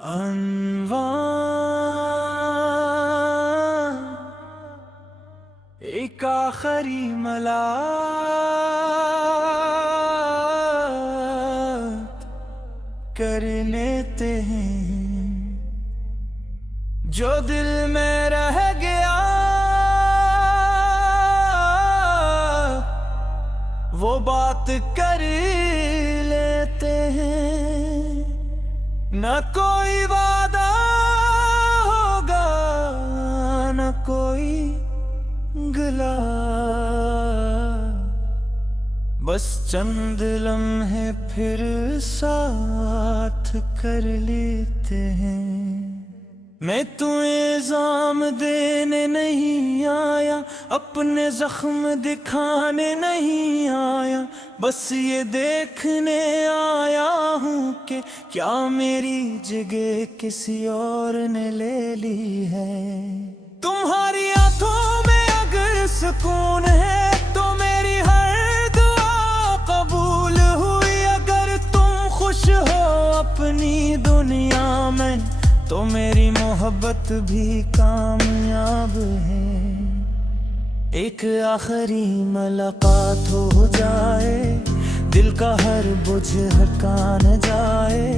अनवा एक आखरी मुलाकात कर लेते हैं, जो दिल में रह गया वो बात कर लेते हैं। न कोई वादा होगा न कोई गिला, बस चंद लम्हे फिर साथ कर लेते हैं। मैं तुम्हें इल्जाम देने नहीं आया, अपने जख्म दिखाने नहीं आया, बस ये देखने आया हूँ कि क्या मेरी जगह किसी और ने ले ली है। तुम्हारी आंखों में अगर सुकून है तो मेरी हर दुआ कबूल हुई। अगर तुम खुश हो अपनी दुनिया में तो मेरी मोहब्बत भी कामयाब है। एक आखिरी मुलाकात हो जाए, दिल का हर बोझ हटा न जाए।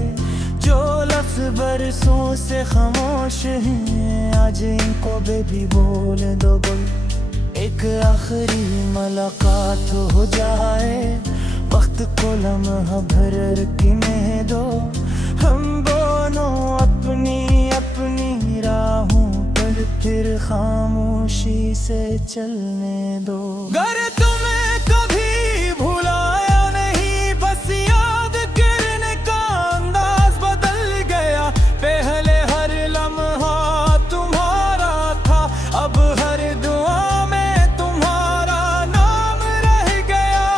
जो लफ्ज़ बरसों से खामोश हैं आज इनको बेबी बोल दो बोल। एक आखिरी मुलाकात हो जाए, वक्त को लम्हा भर गिने दो। हम दोनों अपनी अपनी राहों पर फिर खामोशी से चलने दो। गर तुम्हें कभी भुलाया नहीं, बस याद करने का अंदाज बदल गया। पहले हर लम्हा तुम्हारा था, अब हर दुआ में तुम्हारा नाम रह गया।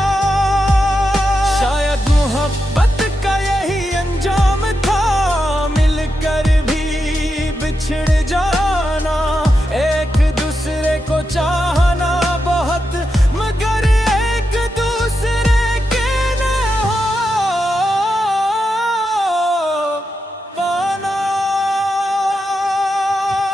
शायद मोहब्बत का यही अंजाम था, मिलकर भी बिछड़ जाना। एक दूसरे को चाहना बहुत, मगर एक दूसरे के न हो पाना।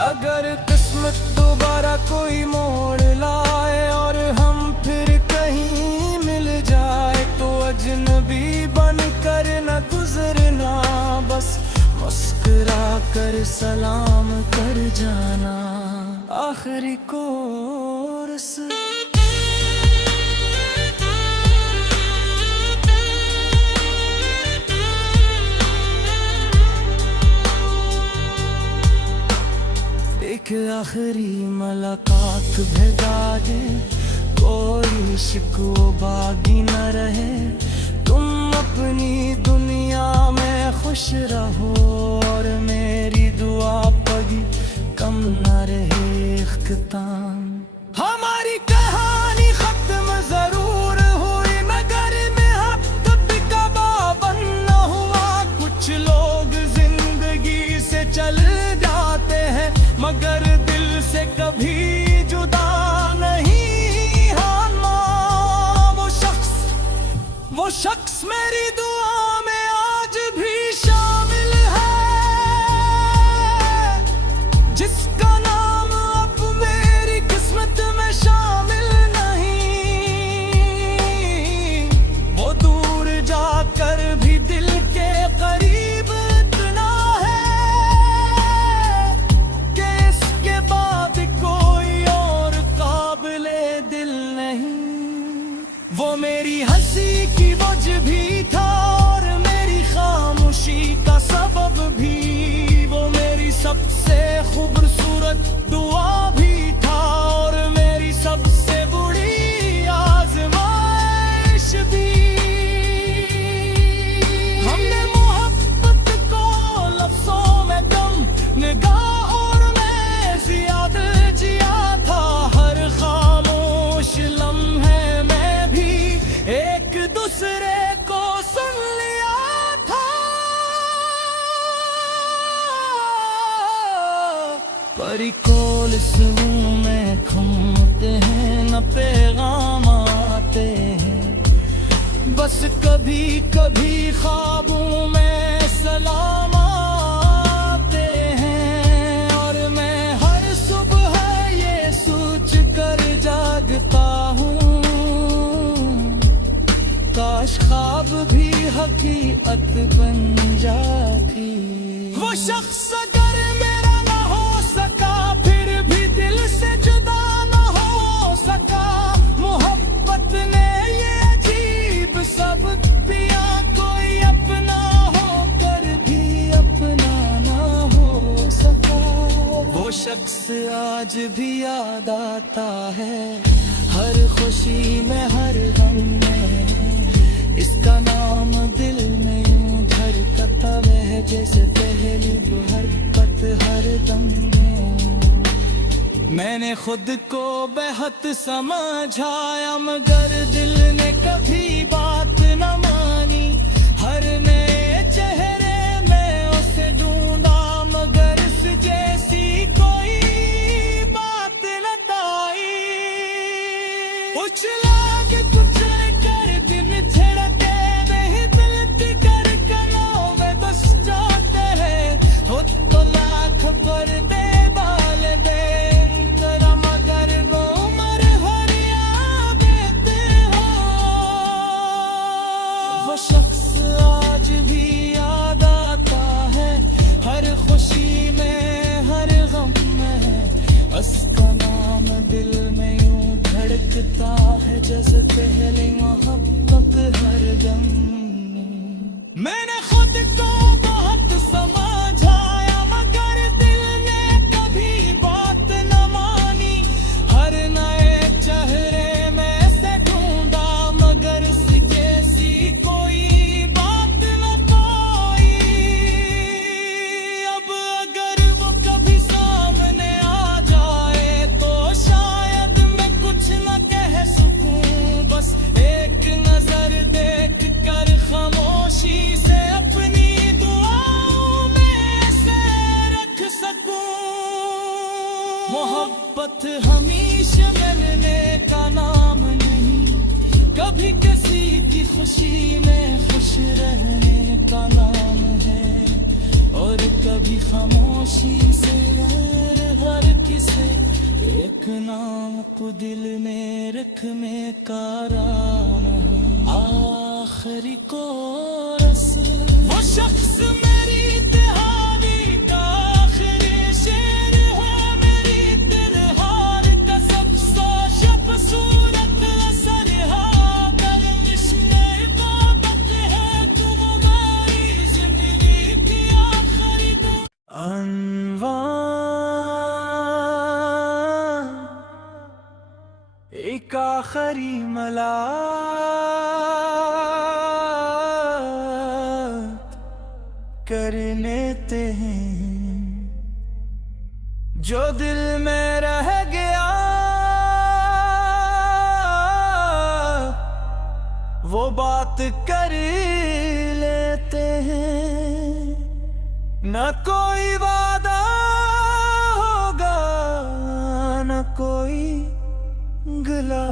अगर किस्मत दोबारा कोई मोड़ लाए और हम फिर कहीं मिल जाए तो अजनबी बनकर न गुजरना, बस मुस्कुरा कर सलाम कर जाना। आखिरी कोर्स एक आखिरी मुलाकात भेजा दे, कोई शिकवा बागी न रहे। तुम अपनी दुनिया में खुश रहो और मेरी दुआ पगी कम न रहे इख्तिताम। हमारी कहानी खत्म जरूर हुई, मगर में कभी कबाबन न हुआ। कुछ लोग जिंदगी से चल जाते हैं मगर दिल से कभी जुदा नहीं। हाँ माँ, वो शख्स मेरी दुआ में आज भी शामिल है, जिसका नाम अब मेरी किस्मत में शामिल नहीं। वो दूर जाकर भी दिल के करीब इतना है कि इसके बाद कोई और काबिले दिल नहीं। वो मेरी हंसी की वजह भी था और मेरी खामोशी का सबब भी। वो मेरी सबसे खूबसूरत दुआ भी था और मेरी सबसे बुरी आजमाइश भी। हमने मोहब्बत को लफ्जों में कम, निगाह और में ज्यादा जिया था। हर खामोश लम्हे में भी एक दूसरे को सुन लिया था। परिकोल सुरूं में घूमते हैं न पैगाम आते हैं, बस कभी कभी ख्वाबों में सलाम हकीकत बन जाती। वो शख्स अगर मेरा ना हो सका, फिर भी दिल से जुदा ना हो सका। मोहब्बत ने ये अजीब सबक दिया, कोई अपना होकर भी अपना ना हो सका। वो शख्स आज भी याद आता है, हर खुशी में हर गम में। इसका नाम दिल में यूं धड़कता है, जैसे पहली हरकत हर दम में। मैंने खुद को बेहद समझाया, मगर दिल ने कभी बात न मानी। हर नए चेहरे में उसे ढूंढा, मगर इस जैसी कोई बात न पाई। उछला के कुचल कर दिन छिड़के, नहीं दिल कर कनों में बस जाते हैं। हो तो लाख पर दे बाल दे तेरा, मगर वो उम्र भर याद देते हो। वो शख्स आज भी याद आता है, हर खुशी में हर गम में। उसका नाम दिल में यूं धड़कता है, जैसे पहली मोहब्बत हर दम में। मैंने खुद को बहुत समझाया, मगर दिल ने कभी बात न मानी। हर नए चेहरे में से ढूंढा, मगर इस जैसी कोई बात न पाई। अब अगर वो कभी सामने आ जाए, तो शायद मैं कुछ न कह सकूं। बस एक नजर देख कर खामोशी से अपनी दुआओं में से रख सकूं। मोहब्बत हमेशा मिलने का नाम नहीं, कभी किसी की खुशी में खुश रहने का नाम है। और कभी खामोशी से हर किसी एक नाम को दिल में रखने का राम है। आखिरी कोरस वो शख्स मेरी तिहारी का आखिरी शेर है, मेरी दिलहार का सबसे शब सूरत असर है। गर्मिश में इबादत है तुम गाई, जिंदगी की आखिरी अनवार एक आखिरी मुलाकात कर लेते हैं, जो दिल में रह गया वो बात कर लेते हैं। न कोई वादा होगा, न कोई गिला,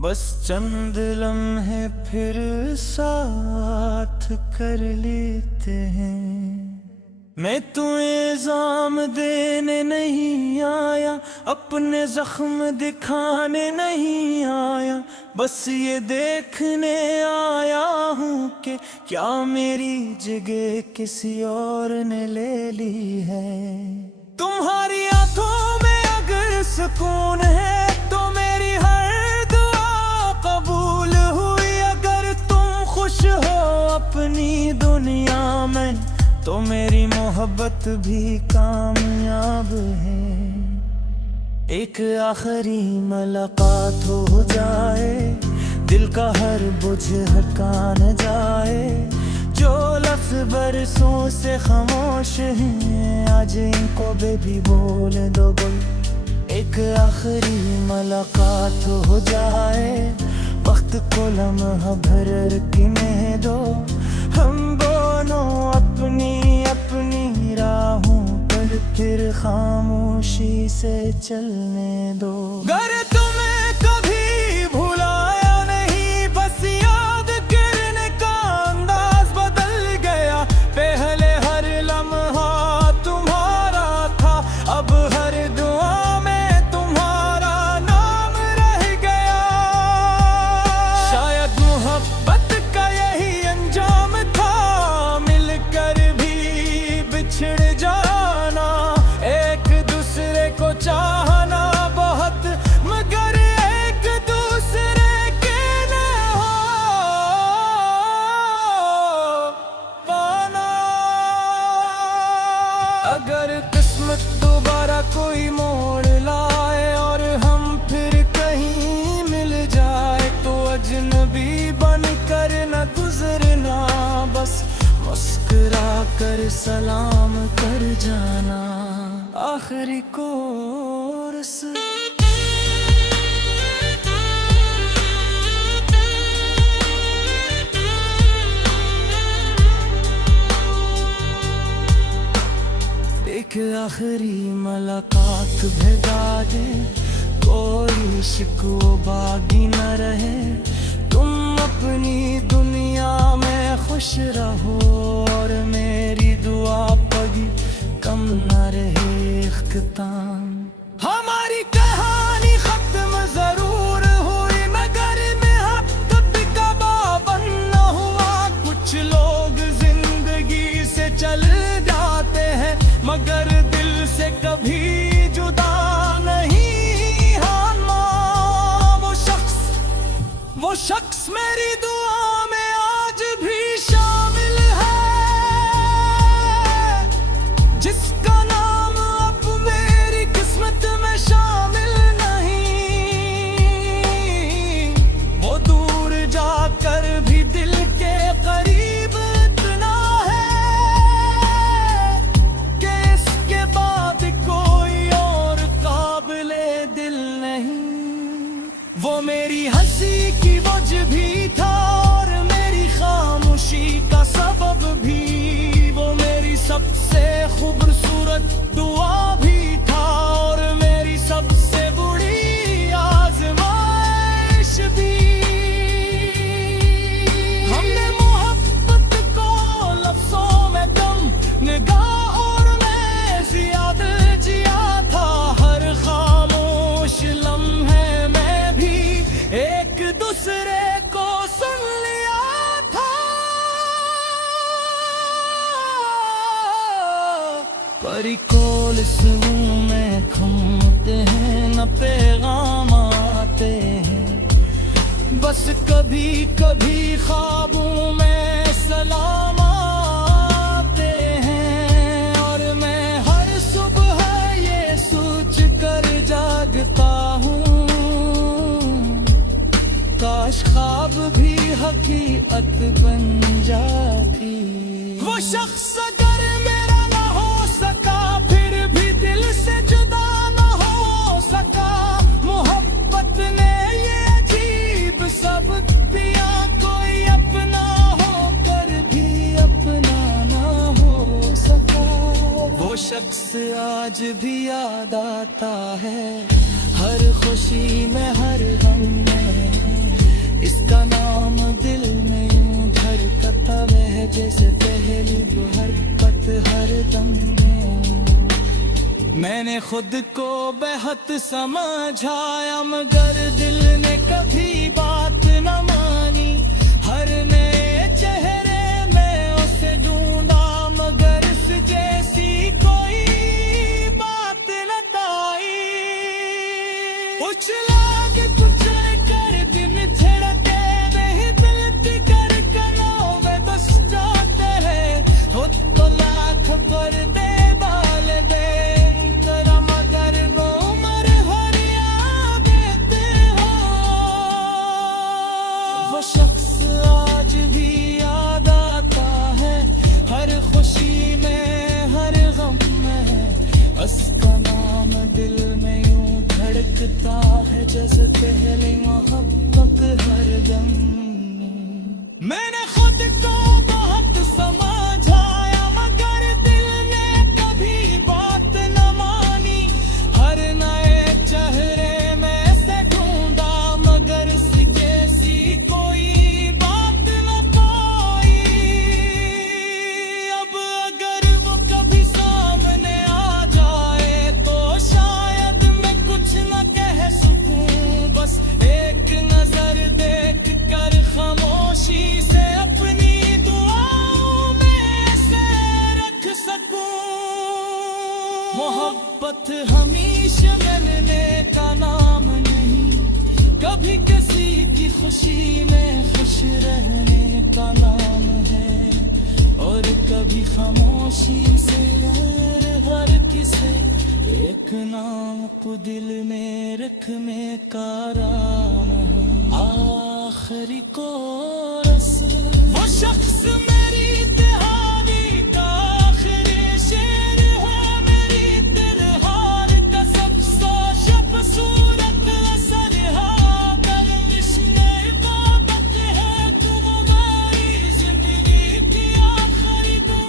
बस चंद लम्हे फिर साथ कर लेते हैं। मैं तुम्हें इल्जाम देने नहीं आया, अपने जख्म दिखाने नहीं आया। बस ये देखने आया हूँ कि क्या मेरी जगह किसी और ने ले ली है। तुम्हारी आंखों में अगर सुकून है, तो मेरी हर दुआ कबूल हुई। अगर तुम खुश हो अपनी दुनिया में, तो मेरी मोहब्बत भी कामयाब है। एक आखिरी मुलाकात हो जाए, दिल का हर बुझ हका न जाए। जो लफ्ज़ बरसों से खामोश हैं, आज इनको बेबी बोल दो बोल। एक आखिरी मुलाकात हो जाए, वक्त को लम्हा भर गिने दो। हम दोनों अपनी अपनी राहों पर फिर खामोशी से चलने दो। गर तुम्हें कभी भुलाया नहीं, बस याद करने का अंदाज बदल गया। पहले हर लम्हा तुम्हारा था, अब हर दुआ में तुम्हारा नाम रह गया। शायद अगर किस्मत दोबारा कोई मोड़ लाए और हम फिर कहीं मिल जाए तो अजनबी बनकर न गुजरना, बस मुस्कुरा कर सलाम कर जाना। आखिरी कोर्स एक आखिरी मुलाकात भेजा दे, कोई शिकवा बागी न रहे। तुम अपनी दुनिया में खुश रहो और मेरी दुआ पगी कम न रहे। इख्तिताम हमारी कहानी खत्म जरूर हुई मगर मोहब्बत का पाबंद न हुआ। कुछ लोग जिंदगी से चल जाते हैं मगर दिल से कभी जुदा नहीं। हाँ माँ वो शख्स मेरी दुआ में आज भी शामिल है, जिसका नाम अब मेरी किस्मत में शामिल नहीं। वो दूर जाकर भी दिल के करीब इतना है कि इसके बाद कोई और काबिले दिल नहीं। वो मेरी हंसी की वजह भी था और मेरी खामोशी का सबब भी। वो मेरी सबसे खूबसूरत दुआ भी था और मेरी सबसे बुरी आजमाइश भी। हमने मोहब्बत को लफ्जों में कम निगाह और मैं ज्यादा जिया था। हर खामोश लम्हे में भी एक दूसरे को सुन लिया था। परिकोल सुन में घूमते हैं न पैगाम आते हैं, बस कभी कभी ख्वाबों में सलाम आते हैं। और मैं हर सुबह ये सोच कर जागता हूँ काश ख्वाब भी हकीकत बन जाती। वो शख्स अगर मेरा ना हो सका फिर भी दिल से जुदा ना हो सका। मोहब्बत ने ये अजीब सबक दिया, कोई अपना होकर भी अपना ना हो सका। वो शख्स आज भी याद आता है, हर खुशी में हर गम में। इसका नाम दिल में यूं धड़कता है जैसे पहली हरकत हर दम में। मैंने खुद को बेहद समझाया मगर दिल ने कभी बात न मानी। हर नए चेहरे में उसे ढूंढा मगर इस जैसी कोई बात न पाई। उछला के कुचल कर दिन छड़के नहीं दिल कर कनों बस जाते हैं। खुद तो लाख भर दे डाल दे तेरा मगर वो उम्र भर याद देते हो। वो शख्स आज भी याद आता है, हर खुशी में हर गम में। उसका नाम दिल में यूं धड़कता है जैसे पहली मोहब्बत हर दम। मैंने खुद को बहुत समझाया मगर दिल ने कभी बात न मानी। हर नए चेहरे में से ढूंढा मगर इस जैसी कोई बात न पाई। अब अगर वो कभी सामने आ जाए तो शायद मैं कुछ न कह सकूं, बस एक नजर देख कर खामोशी से अपनी दुआओं में से रख सकूं। मोहब्बत हमेशा मिलने का नाम नहीं, कभी किसी की खुशी में खुश रहने का नाम है और कभी खामोशी से हर किसे एक नाम को दिल में रख में काराम है आखिरी कोरस। वो शख्स मेरी तिहारी का आखिरी शेर है, मेरी दिलहार का सबसा शब सूरत असर है, गर्मिश में इबादत है तुम गई जिंदगी की आखिरी दो।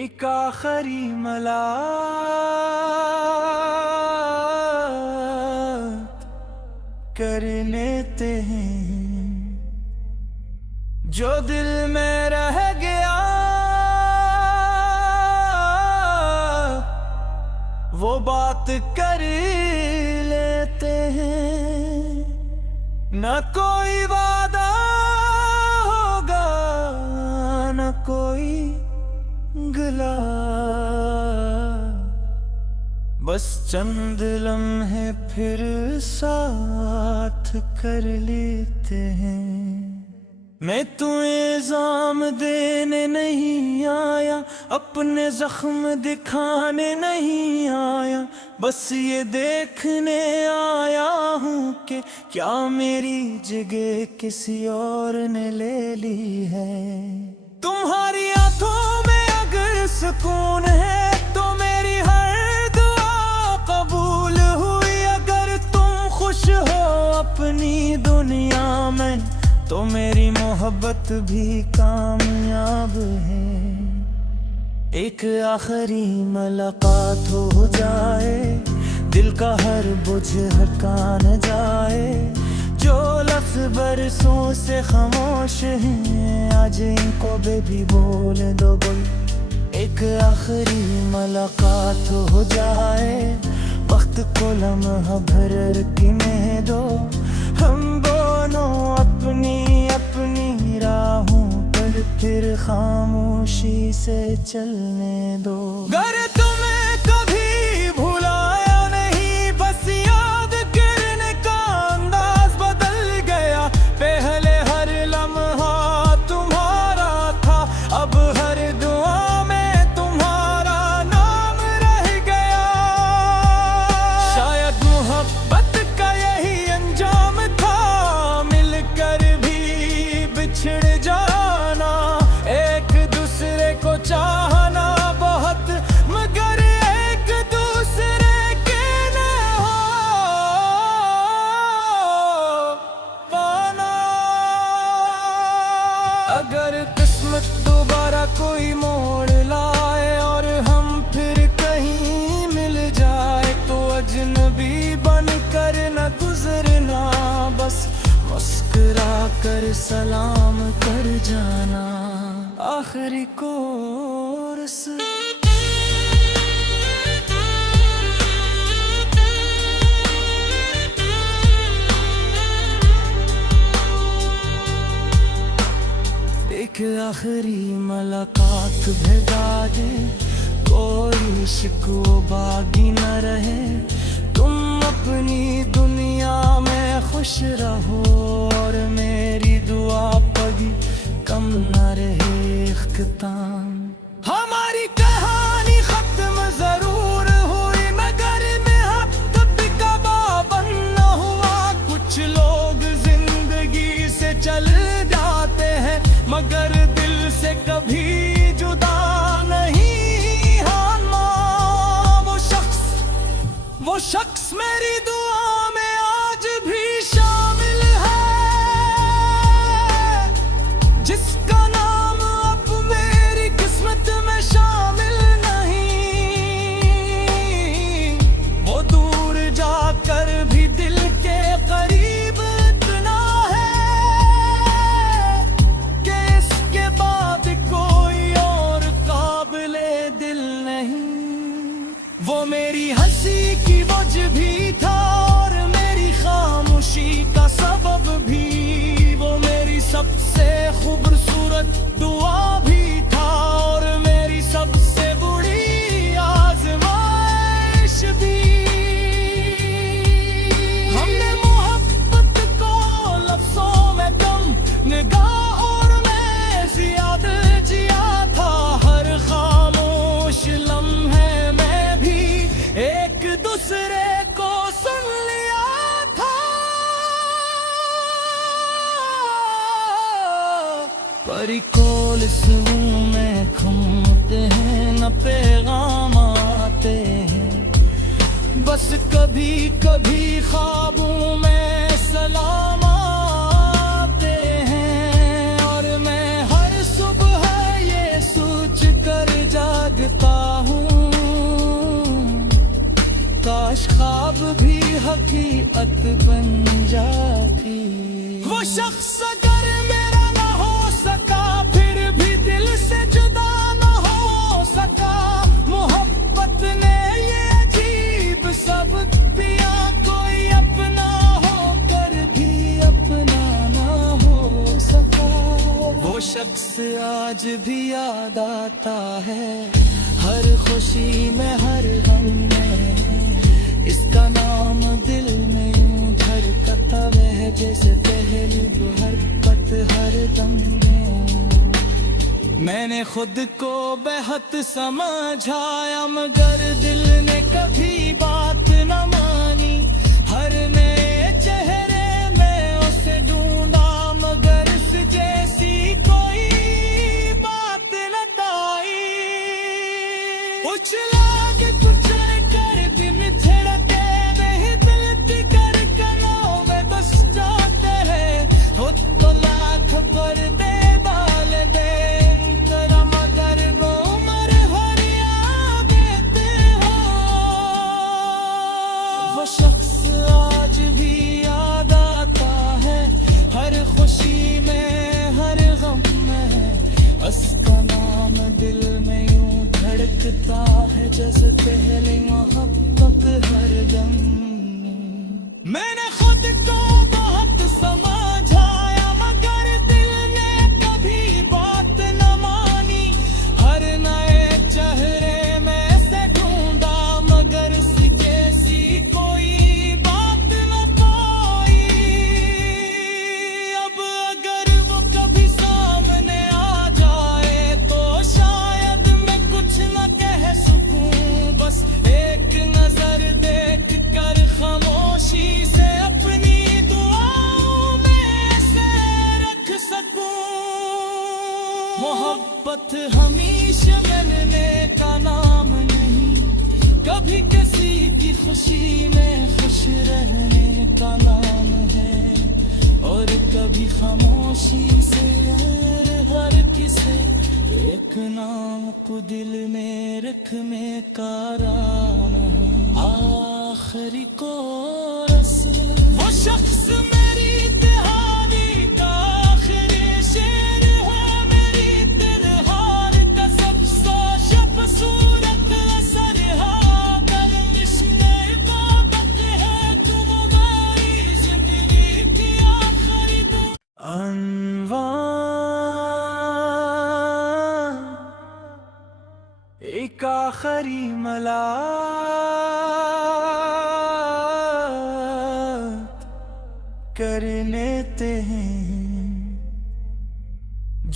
एक आखिरी मलाक कर लेते हैं जो दिल में रह गया, वो बात कर लेते हैं। न कोई वादा होगा न कोई गिला, बस चंद लम्हे फिर साथ कर लेते हैं। मैं तुम्हें इल्जाम देने नहीं आया, अपने जख्म दिखाने नहीं आया, बस ये देखने आया हूँ कि क्या मेरी जगह किसी और ने ले ली है। तुम्हारी आंखों में अगर सुकून है तो मेरी हर दुआ कबूल हुई। अगर तुम खुश हो अपनी दुनिया में तो मेरी मोहब्बत भी कामयाब है। एक आखिरी मुलाकात हो जाए, दिल का हर बुझ हटा न जाए, जो लफ्ज़ बरसों से खामोश हैं आज इनको बेबी बोल दो बोल। एक आखिरी मुलाकात हो जाए, वक्त को लम्हा भर गिने दो, हम दोनों अपनी अपनी राहों पर फिर खामोशी से चलने दो। गर तुम्हें कभी भुलाया नहीं, बस याद करने का अंदाज बदल गया। पहले हर लम्हा तुम्हारा था, अब हर दुआ में तुम्हारा नाम रह गया। शायद मोहब्बत का यही अंजाम था, मिलकर भी बिछड़ जाना, एक दूसरे को चाहना बहुत मगर एक दूसरे के न हो पाना। अगर किस्मत दोबारा कोई मोड़ लाए और हम फिर कहीं मिल जाए तो अजनबी बनकर न गुजरना, बस मुस्कुरा कर सलाम कर जाना। आखिरी कोरस। एक आखिरी मुलाकात भेजा दे, कोई शिकवा बागी न रहे, तुम अपनी दुनिया में खुश रहो और मेरी दुआ पगी कम न रहे इख्तिताम। हमारी कहानी खत्म जरूर हुई मगर मोहब्बत का पाबंद न हुआ। कुछ लोग जिंदगी से चल जाते हैं मगर दिल से कभी जुदा नहीं। हाँ माँ, वो शख्स मेरी दुआ में आज भी शामिल है, जिसका नाम अब मेरी किस्मत में शामिल परी कोल सुरूं में घूमते हैं, न पैगाम आते हैं, बस कभी कभी ख्वाबों में सलाम आते हैं। और मैं हर सुबह ये सोच कर जागता हूँ, काश ख्वाब भी हकीकत बन जाती। वो शख्स अगर मेरा ना हो सका, फिर भी दिल से जुदा ना हो सका। मोहब्बत ने ये अजीब सब दिया, कोई अपना हो कर भी अपना ना हो सका। वो शख्स आज भी याद आता है, हर खुशी में हर गम में। इसका नाम दिल में यूं धड़कता है, जैसे पहली हरकत हर दम में। मैंने खुद को बेहद समझाया, मगर दिल ने कभी बात न मानी। हर नए चेहरे में उसे ढूंढा, मगर इस जैसी कोई बात न पाई। उछला के कुचल कर दिन छिड़के, नहीं दिल कर कनों में बस जाते हैं। हो तो लाख पर दे डाल दे तेरा, मगर वो उम्र भर याद देते हो। वो शख्स आज भी याद आता है, हर खुशी में हर गम में। उसका नाम दिल में यूं धड़कता है, जैसे पहले मोहब्बत हर दम। मैंने खुद को बहुत समझाया, मगर दिल ने कभी बात न मानी। हर नए चेहरे में से ढूंढा, मगर इस जैसी कोई बात न पाई। अब अगर वो कभी सामने आ जाए, तो शायद मैं कुछ न कह सकूं। बस एक नजर देख कर खामोशी से अपनी दुआओं में से रख सकूं। मोहब्बत हमेशा मिलने का नाम नहीं, कभी किसी की खुशी में खुश रहने का नाम है। और कभी खामोशी से हर किसी एक नाम को दिल में रखने का राम है। आखिरी कोरस वो शख्स मेरी दिहाड़ी का आखिरी शेर है, मेरी दिलहार का सबसे शब सूरत असर है। गर्मिश में इबादत है तुम गई जिंदगी की आखिरी दो। एक आखिरी मुलाकात कर लेते हैं,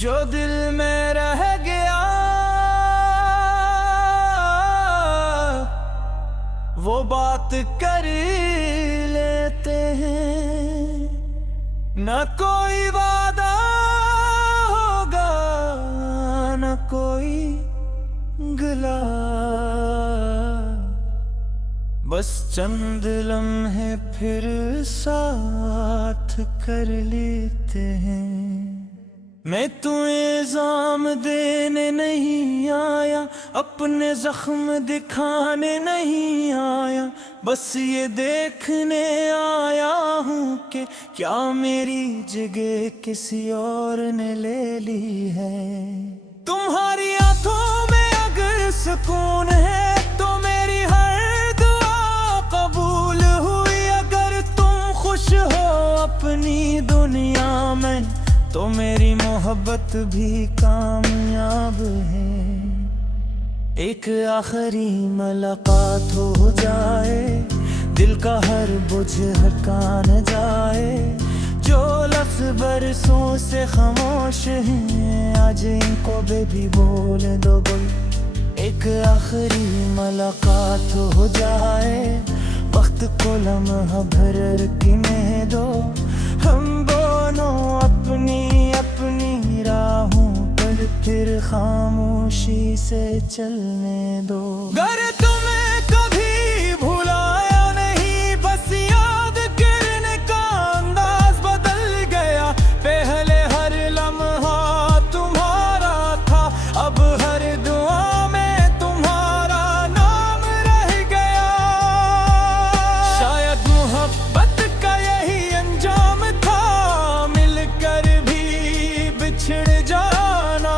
जो दिल में रह गया वो बात कर लेते हैं। न कोई वादा होगा, न कोई गिला, बस चंद लम्हे फिर साथ कर लेते हैं। मैं तुम्हें इल्जाम देने नहीं आया, अपने जख्म दिखाने नहीं आया। बस ये देखने आया हूँ कि क्या मेरी जगह किसी और ने ले ली है। तुम्हारी आंखों में अगर सुकून है, तो मेरी हर दुआ कबूल हुई। अगर तुम खुश हो अपनी दुनिया में, तो मेरी मोहब्बत भी कामयाब है। एक आखिरी मुलाकात हो जाए, दिल का हर बुझ हटा न जाए। जो लफ्ज़ बरसों से खामोश हैं, आज इनको बेबी बोल दो कोई। एक आखिरी मुलाकात हो जाए, वक्त को लम्हा भर गिने दो। हम दोनों अपनी अपनी राह चलने दो। गर तुम्हें कभी भुलाया नहीं, बस याद करने का अंदाज बदल गया। पहले हर लम्हा तुम्हारा था, अब हर दुआ में तुम्हारा नाम रह गया। शायद मोहब्बत का यही अंजाम था, मिलकर भी बिछड़ जाना।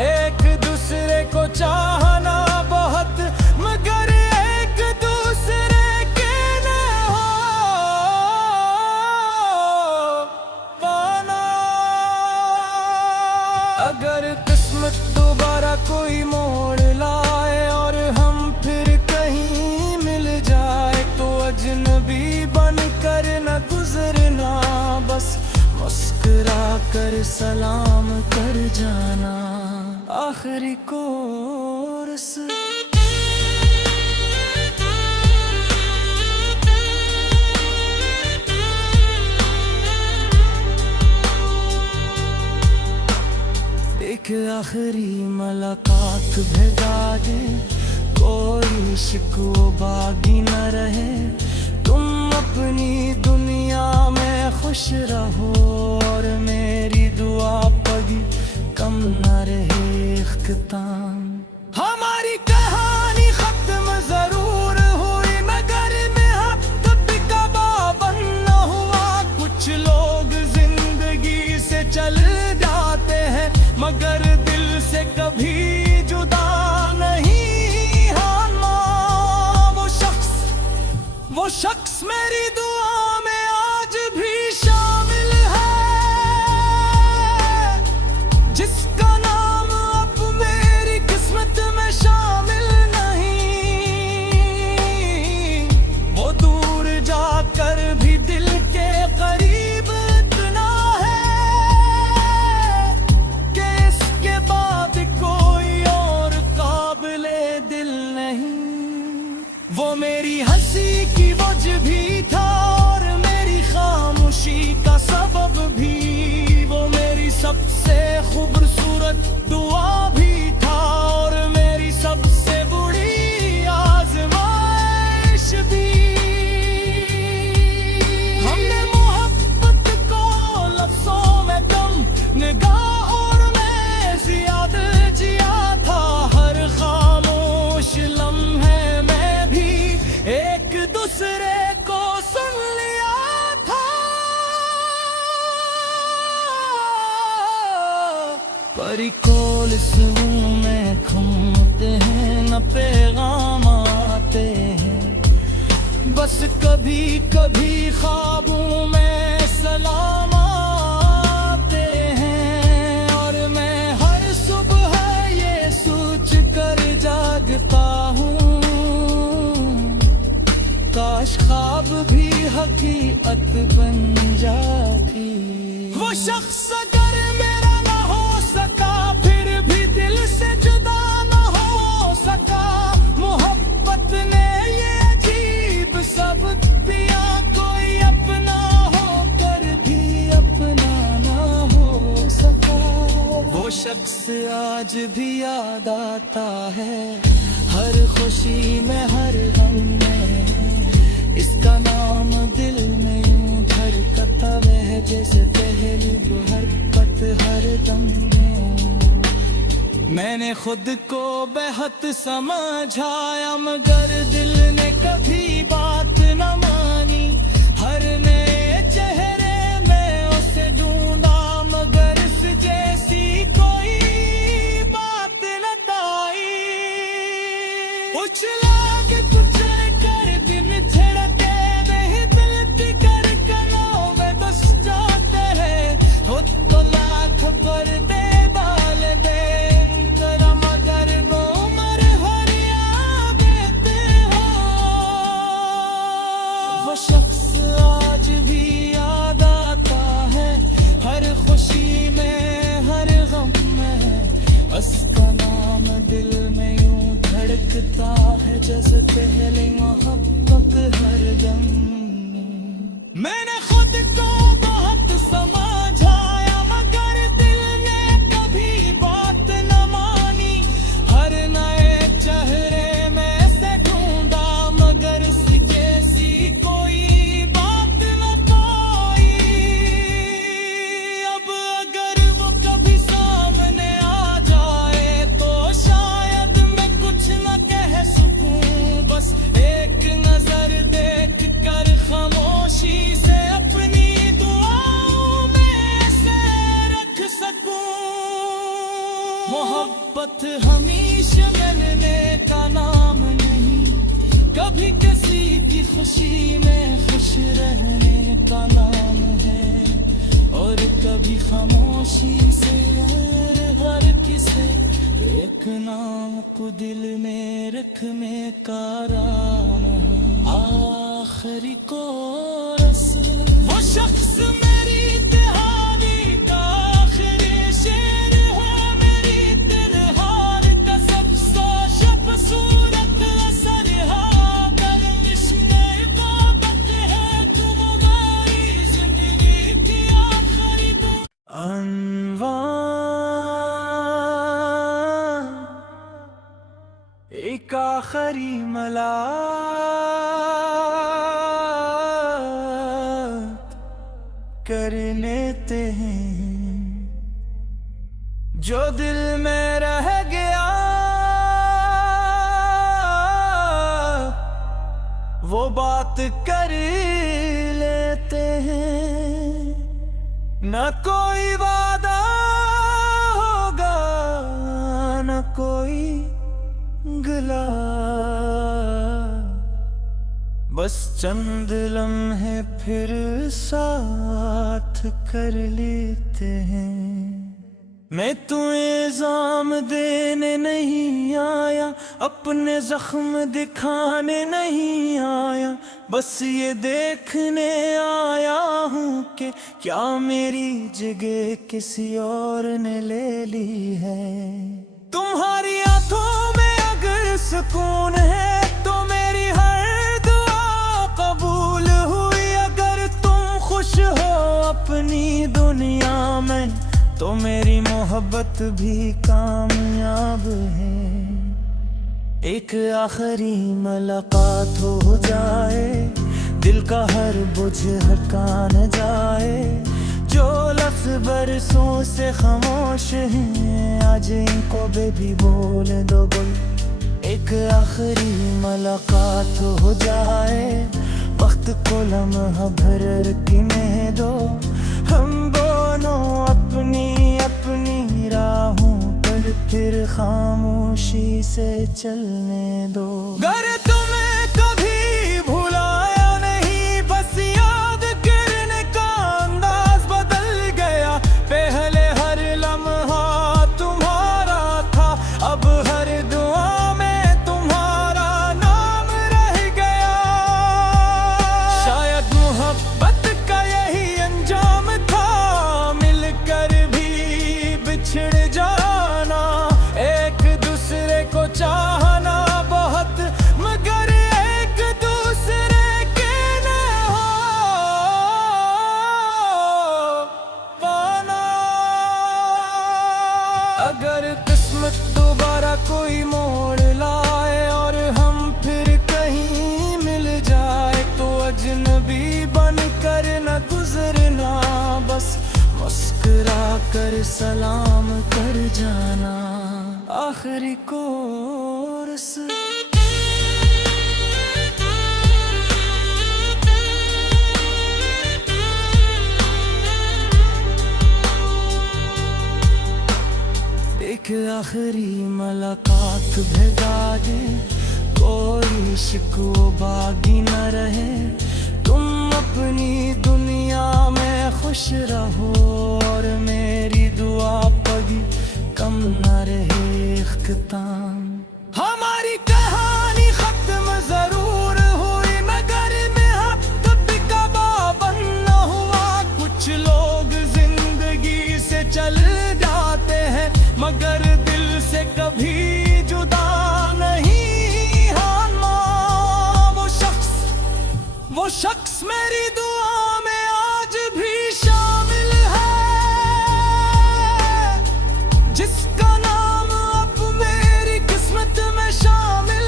एक दूसरे को चाहना बहुत, मगर एक दूसरे के न हो पाना। अगर किस्मत दोबारा कोई मोड़ लाए और हम फिर कहीं मिल जाए, तो अजनबी बनकर न गुजरना, बस मुस्कुरा कर सलाम कर जाना। आखिरी कोर्स। एक आखिरी मुलाकात भेजा दे, कोई शिकवा बागी न रहे। तुम अपनी दुनिया में खुश रहो और मेरी दुआ पगी कम न रहे। इख्तिताम हमारी कहानी खत्म जरूर हुई, मगर में कभी कबाबन न हुआ। कुछ लोग जिंदगी से चल जाते हैं, मगर दिल से कभी जुदा नहीं। हाँ माँ, वो शख्स मेरी दुआ में आज भी शामिल है, जिसका नाम अब मेरी किस्मत में शामिल नहीं। वो दूर जाकर भी दिल के करीब इतना है कि इसके बाद कोई और काबिले दिल नहीं। वो मेरी हंसी की वजह भी था और मेरी खामोशी का सबब भी। वो मेरी सबसे खूबसूरत दुआ भी था और मेरी सबसे बुरी आजमाइश भी। हमने मोहब्बत को लफ्जों में कम, निगाह और में ज्यादा जिया था। हर खामोश लम्हे में भी एक दूसरे को सुन लिया था। परिकोल सुरूं में घूमते हैं, न पैगाम आते हैं। बस कभी कभी ख्वाबों में सलाम आते हैं। और मैं हर सुबह ये सोच कर जागता हूँ, काश ख्वाब भी हकीकत बन जाती। वो शख्स अगर मेरा ना हो सका, फिर भी दिल से जुदा ना हो सका। मोहब्बत ने ये अजीब सबक दिया, कोई अपना होकर भी अपना ना हो सका। वो शख्स आज भी याद आता है, हर खुशी में हर गम में। इसका नाम दिल में यूं धड़कता है, जैसे पहली हरकत हर दम में। मैंने खुद को बेहद समझाया, मगर दिल ने कभी बात न मानी। हर नए चेहरे में उसे ढूंढा, मगर इस जैसी कोई बात न पाई। उछला के कुचल कर दिन छिड़के, नहीं दिल की कर कनों में बस जाते हैं। खुद तो लाख पर दे डाल दे कर, मगर वो उम्र भर याद देते हो। वो शख्स आज भी याद आता है, हर खुशी में हर गम में। उसका नाम दिल में यूं धड़कता है, जैसे पहले मोहब्बत हर दम। मैंने खुद को बहुत समझाया, मगर दिल ने कभी बात न मानी। हर नए मोहब्बत हमेशा मिलने का नाम नहीं, कभी किसी की खुशी में खुश रहने का नाम है, और कभी खामोशी से हर किसे एक नाम को दिल में रखने का राम है। आखिरी कोरस वो शख्स मेरी तिहारी का आखिरी शेर है, मेरी दिलहार का सबसे शब सूरत असर है, गर्मिश में इबादत है तुम्हारी जिंदगी की आखिरी दो। एक आखिरी मलाक कर लेते हैं, जो दिल में रह गया वो बात कर लेते हैं। न कोई वादा होगा न कोई गिला, बस चंद लम्हे फिर साथ कर लेते हैं। मैं तुम्हें इल्जाम देने नहीं आया, अपने जख्म दिखाने नहीं आया, बस ये देखने आया हूँ कि क्या मेरी जगह किसी और ने ले ली है। तुम्हारी आंखों में अगर सुकून है तो मेरी हर दुआ कबूल हुई, अगर तुम खुश हो अपनी दुनिया में तो मेरी मोहब्बत भी कामयाब है। एक आखिरी मुलाकात हो जाए, दिल का हर बुझ हटा न जाए, जो लफ्ज़ बरसों से खामोश हैं आज इनको बेबी बोल दो बोल। एक आखिरी मुलाकात हो जाए, वक्त को लम्हा भर गिने दो, हम दोनों अपनी अपनी राहों पर फिर खामोशी से चलने दो। गर तुम्हें कभी भुलाया नहीं, बस याद करने का अंदाज बदल गया, पहले हर लम्हा तुम्हारा था, अब हर दुआ में तुम्हारा नाम रह गया। शायद मोहब्बत का यही अंजाम था, मिलकर भी बिछड़ जाना, एक दूसरे को चाहना बहुत मगर एक दूसरे के न हो पाना। अगर किस्मत दोबारा कोई मोड़ लाए और हम फिर कहीं मिल जाए तो अजनबी बनकर न गुजरना, बस मुस्कुरा कर सलाम कर जाना। आखिरी कोरस एक आखिरी मुलाकात भिगा दे, कोई शिकवा बागी न रहे, तुम अपनी दुनिया में खुश रहो और मेरी दुआ पगी कम न रहे इख्तिताम। हमारी कहानी खत्म जरूर हुई मगर मेरा कभी कबाबन न हुआ, कुछ लोग जिंदगी से चल जाते हैं मगर दिल से कभी जुदा नहीं। हाँ माँ वो शख्स मेरी दुआ में आज भी शामिल है, जिसका नाम अब मेरी किस्मत में शामिल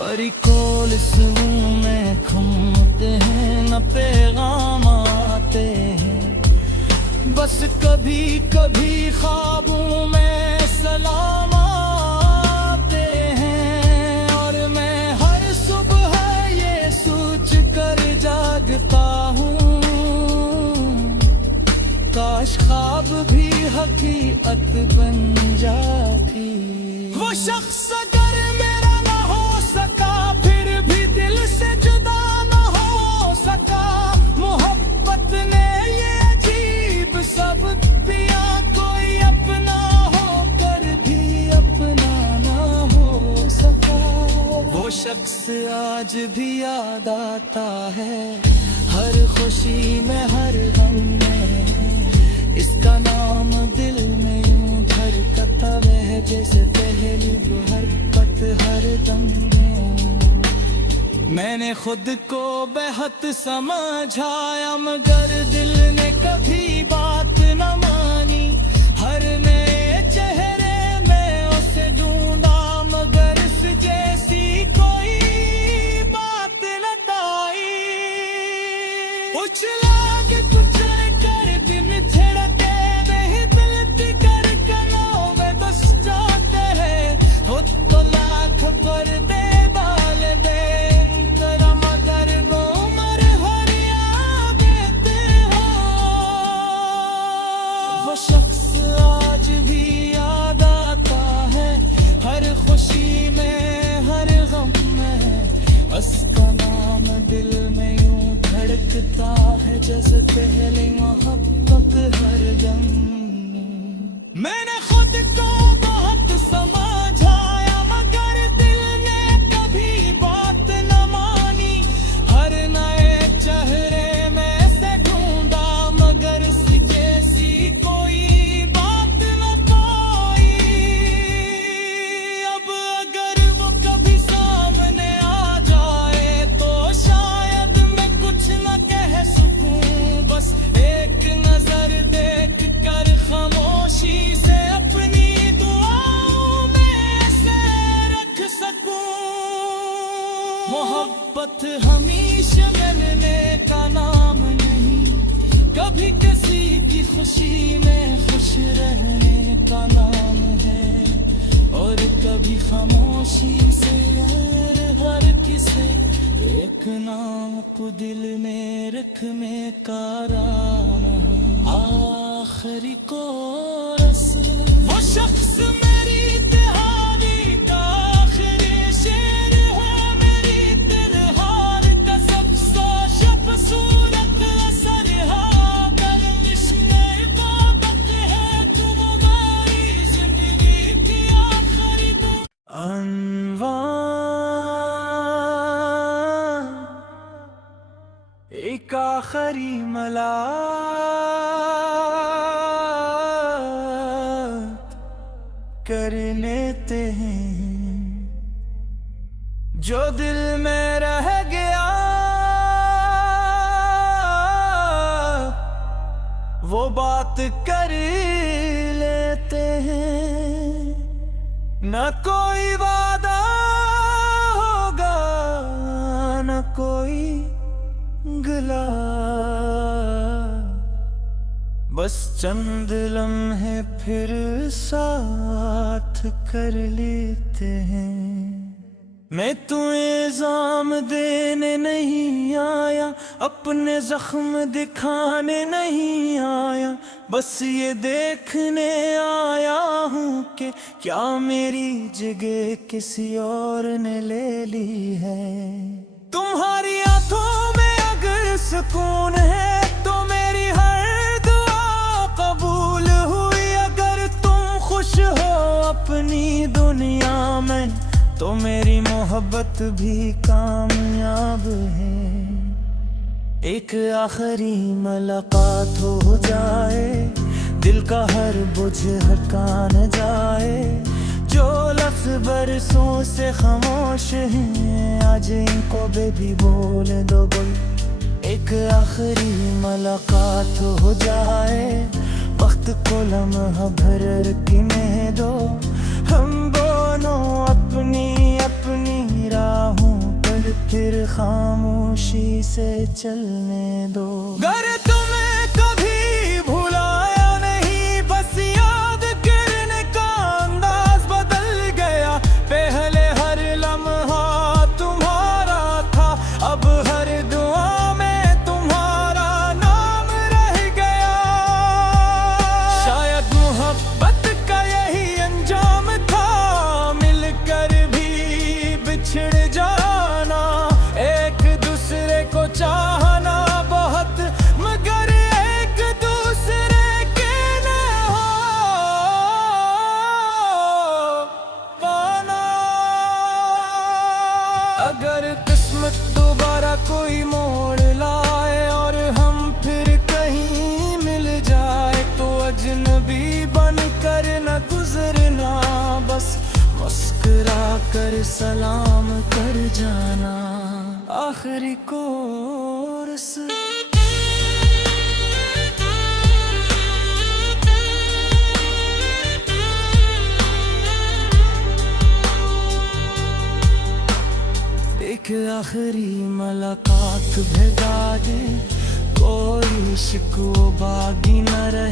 परी कोल में घूमते हैं न पैगाम आते हैं, बस कभी कभी ख्वाबों में सलाम आते हैं। और मैं हर सुबह ये सोच कर जागता हूँ, काश ख्वाब भी हकीकत बन जाती। वो शख्स अगर मेरा ना हो सका, फिर भी दिल से जुदा ना हो सका। मोहब्बत ने ये अजीब सब दिया, कोई अपना होकर भी अपना ना हो सका। वो शख्स आज भी याद आता है, हर खुशी में हर गम में। इसका नाम दिल में यूं धड़कता है, जैसे पहली हरकत हर दम में। मैंने खुद को बेहद समझाया, मगर दिल ने कभी बात न मानी। हर नए चेहरे में उसे ढूंढा, मगर इस जैसी कोई बात न पाई। उछला के कुचल कर दिन छिड़के, नहीं दिल कर कनों बस जाते हैं। हो तो लाख भर दे डाल दे तेरा, मगर वो उम्र भर याद देते हो। वो शख्स आज भी याद आता है, हर खुशी में हर गम में। उसका नाम दिल में यूं धड़कता है, जैसे पहली मोहब्बत हर दम। मैंने खुद को बहुत समझाया, मगर दिल ने कभी बात न मानी। हर नए चेहरे में से ढूंढा, मगर उस जैसी कोई बात न पाई। अब अगर वो कभी सामने आ जाए, तो शायद मैं कुछ न कह सकूं। बस एक नजर देख कर खामोशी से अपनी दुआओं में से रख सकूं। मोहब्बत हमेशा मिलने का नाम नहीं, कभी किसी की खुशी में खुश रहने का नाम है। और कभी खामोशी से हर किसे एक नाम को दिल में रखने का राम है। आखिरी कोरस वो शख्स मेरी तिहारी का आखिरी शेर है, मेरी दिलहार का सबसे शब सूरत असर है। गर्मिश में इबादत है तुम्हारी जिंदगी की आखिरी अनवार। एक आखिरी मलाक कर लेते हैं, जो दिल में रह गया वो बात कर लेते हैं। न कोई वादा होगा, न कोई गिला, बस चंद लम्हे फिर साथ कर लेते हैं। मैं तुम्हें इल्जाम देने नहीं आया, अपने जख्म दिखाने नहीं आया। बस ये देखने आया हूँ कि क्या मेरी जगह किसी और ने ले ली है। तुम्हारी आंखों में अगर सुकून है, तो मेरी हर दुआ कबूल हुई। अगर तुम खुश हो अपनी दुनिया में, तो मेरी मोहब्बत भी कामयाब है। एक आखिरी मुलाकात हो जाए, दिल का हर बुझ हटा न जाए। जो लफ्ज़ बरसों से खामोश हैं, आज इनको बेबी बोल दो बोल। एक आखिरी मुलाकात हो जाए, वक्त को लम्हा भर गिने दो। हम दोनों अपनी अपनी राह चलने दो। घर तुम्हें कभी भुलाया नहीं, बस याद करने का अंदाज बदल गया। पहले हर लम्हा तुम्हारा था, अब हर दुआ में तुम्हारा नाम रह गया। शायद मोहब्बत का यही अंजाम था, मिलकर भी बिछड़ जाना। एक दूसरे को चाहना बहुत, मगर एक दूसरे के न हो पाना। अगर किस्मत दोबारा कोई मोड़ लाए और हम फिर कहीं मिल जाए, तो अजनबी बनकर न गुजरना, बस मुस्कुरा कर सलाम कर जाना। आखिरी कोर्स। एक आखिरी मुलाकात भिगा दे, कोई शिकवा बाकी न रहे।